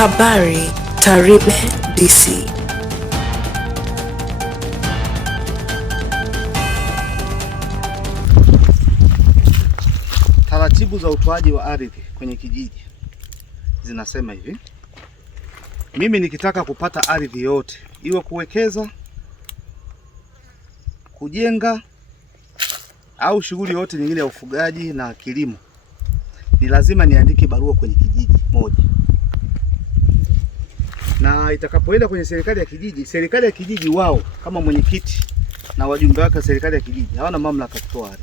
Habari Tarime DC. Taratibu za utoaji wa ardhi kwenye kijiji zinasema hivi: mimi nikitaka kupata ardhi yote, iwe kuwekeza, kujenga au shughuli yote nyingine ya ufugaji na kilimo, ni lazima niandike barua kwenye kijiji moja, na itakapoenda kwenye serikali ya kijiji wao kama mwenyekiti na wajumbe wake wa serikali ya kijiji hawana mamlaka kutoa ardhi.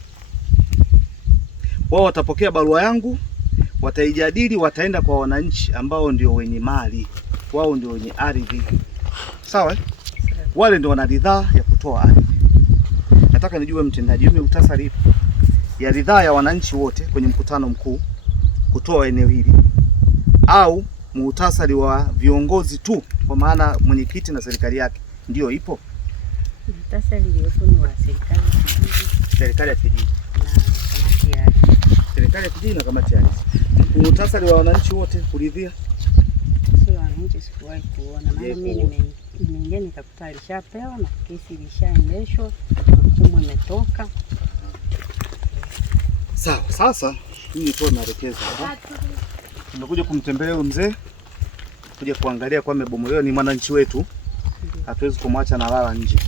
Wao watapokea barua yangu, wataijadili, wataenda kwa wananchi ambao ndio wenye mali, wao ndio wenye ardhi. Sawa? Wale ndio wana ridhaa ya kutoa ardhi. Nataka nijue mtendaji, mimi muhtasari ya ridhaa ya wananchi wote kwenye mkutano mkuu kutoa eneo hili, au muhtasari wa viongozi tu, kwa maana mwenyekiti na serikali yake ndio ipo? Muhtasari uliopo ni wa serikali ya kijiji serikali ya kijiji na kamati ya ardhi. Muhtasari wa wananchi wote kuridhia? Sio wananchi, sikuwahi kuona, maana mimi nimeingia nikakuta alishapewa na kesi ilishaendeshwa, hukumu imetoka. Sawa, sasa hii nitoa maelekezo hapa. Tumekuja kumtembelea mzee, kuja kuangalia kwa amebomolewa, ni mwananchi wetu. Hatuwezi kumwacha na lala nje,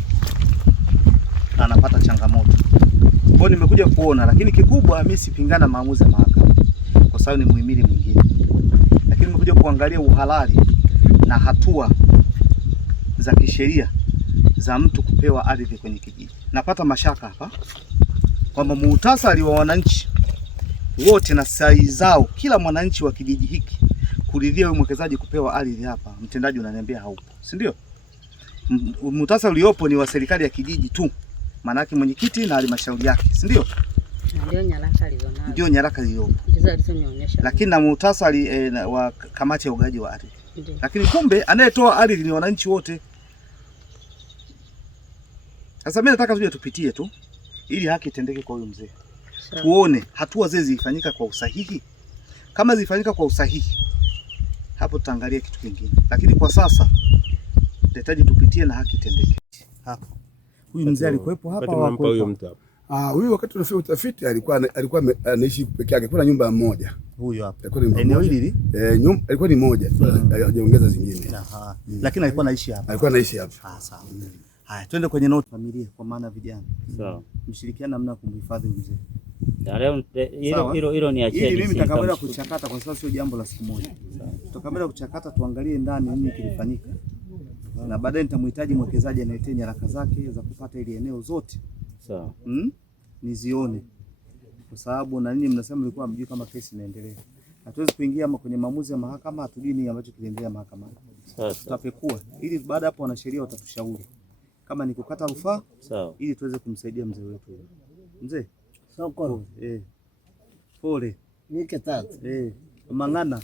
na anapata changamoto. Kwa hiyo nimekuja kuona, lakini kikubwa mimi sipingana maamuzi ya mahakama kwa sababu ni muhimili mwingine. Lakini nimekuja kuangalia uhalali na hatua za kisheria za mtu kupewa ardhi kwenye kijiji. Napata mashaka hapa kwamba muhtasari wa wananchi wote na sahihi zao, kila mwananchi wa kijiji hiki kuridhia wewe mwekezaji kupewa ardhi hapa, mtendaji unaniambia haupo, si ndio? Muhtasari uliopo ni wa serikali ya kijiji tu, maana yake mwenyekiti na halmashauri yake, si ndio? Ndio nyaraka alizonazo. Ndio nyaraka zilizopo. Ndizo alizonionyesha. Lakini na muhtasari wa kamati ya ugawaji wa ardhi. Lakini kumbe anayetoa ardhi ni wananchi wote. Sasa mimi nataka tuje tupitie tu ili haki itendeke kwa huyu mzee. Tuone hatua zile zilifanyika kwa usahihi. Kama zilifanyika kwa usahihi, hapo tutaangalia kitu kingine. Lakini kwa sasa tunahitaji tupitie na haki itendeke. Hapo. Huyu mzee alikuwepo hapa au huyo mtu hapa? Huyu wakati tunafanya utafiti alikuwa anaishi peke yake. Kuna nyumba moja. Huyo hapa. Eneo hili alikuwa ni moja, hajaongeza zingine. Aha. Lakini alikuwa anaishi hapa. Alikuwa anaishi hapa. Sawa. Haya, twende kwenye note familia kwa maana vijana. Sawa. Mshirikiana namna kumhifadhi mzee. Hilo ni acheni. Mimi nitakamera kuchakata kwa sababu sio jambo la siku moja. Tutakamera kuchakata, tuangalie ndani nini kilifanyika. Na baadaye nitamhitaji mwekezaji aniletee nyaraka zake za kupata ile eneo zote. Sawa. Nizione. Kwa sababu na ninyi mnasema mlikuwa mjui kama kesi inaendelea. Hatuwezi kuingia kwenye maamuzi ya mahakama, hatujui nini ambacho kiliendelea mahakamani. Sawa. Tutapekua ili baada hapo wanasheria watatushauri kama ni kukata rufaa, sawa, ili tuweze kumsaidia mzee wetu. Mzee. Soko. Pole. Wiki tatu. Mangana.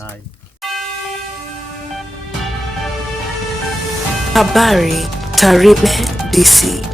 Hai. Habari Tarime DC.